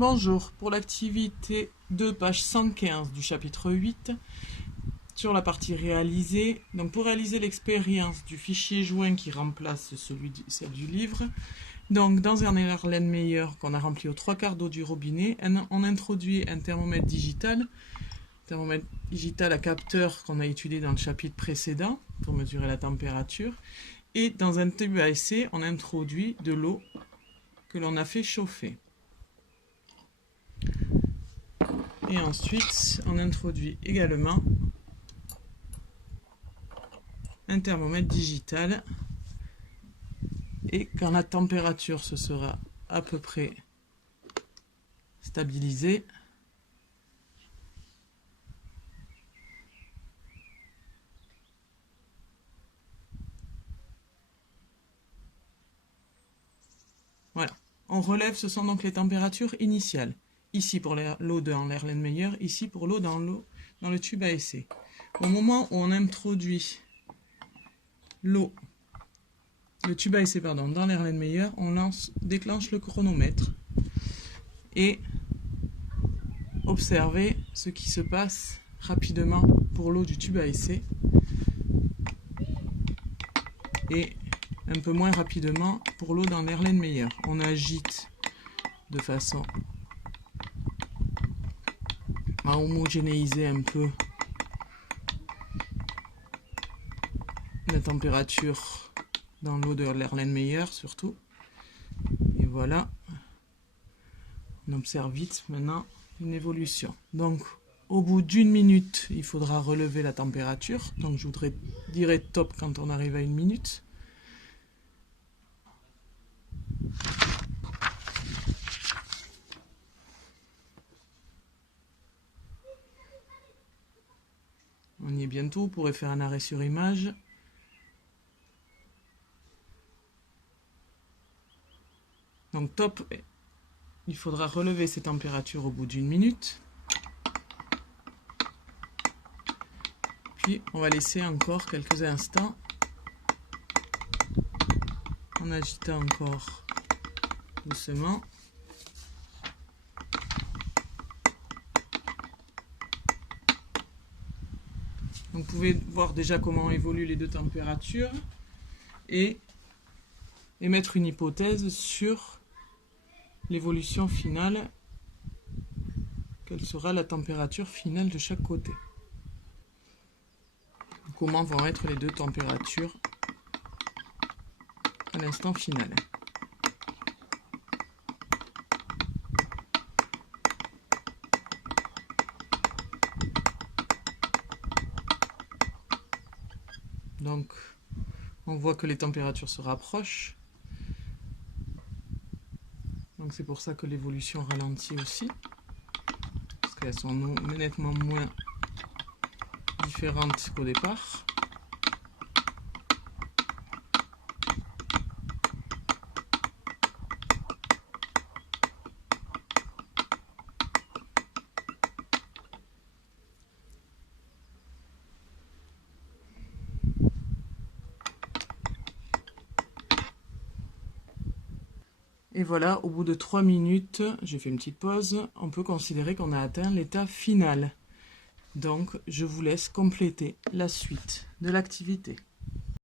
Bonjour, pour l'activité 2, page 115 du chapitre 8, sur la partie réalisée, donc pour réaliser l'expérience du fichier joint qui remplace celle du livre, donc dans un Erlenmeyer qu'on a rempli aux 3/4 d'eau du robinet, on introduit un thermomètre digital à capteur qu'on a étudié dans le chapitre précédent pour mesurer la température, et dans un tube à essai, on introduit de l'eau que l'on a fait chauffer. Et ensuite, on introduit également un thermomètre digital. Et quand la température se sera à peu près stabilisée, voilà. On relève, ce sont donc les températures initiales. Ici pour l'eau dans l'Erlenmeyer, ici pour l'eau dans le tube à essai. Au moment où on introduit le tube à essai dans l'Erlenmeyer, on déclenche le chronomètre et observez ce qui se passe rapidement pour l'eau du tube à essai et un peu moins rapidement pour l'eau dans l'Erlenmeyer. On agite de façon à homogénéiser un peu la température dans l'eau de l'Erlenmeyer surtout. Et voilà, on observe vite maintenant une évolution. Donc au bout d'1 minute, il faudra relever la température. Donc je dirais top quand on arrive à 1 minute. On y est bientôt, vous pourrez faire un arrêt sur image. Donc top, il faudra relever ces températures au bout d'1 minute. Puis on va laisser encore quelques instants en agitant encore doucement. Donc, vous pouvez voir déjà comment évoluent les deux températures et émettre une hypothèse sur l'évolution finale. Quelle sera la température finale de chaque côté? Comment vont être les deux températures à l'instant final? Donc, on voit que les températures se rapprochent. Donc, c'est pour ça que l'évolution ralentit aussi. Parce qu'elles sont nettement moins différentes qu'au départ. Et voilà, au bout de 3 minutes, j'ai fait une petite pause, on peut considérer qu'on a atteint l'état final. Donc, je vous laisse compléter la suite de l'activité.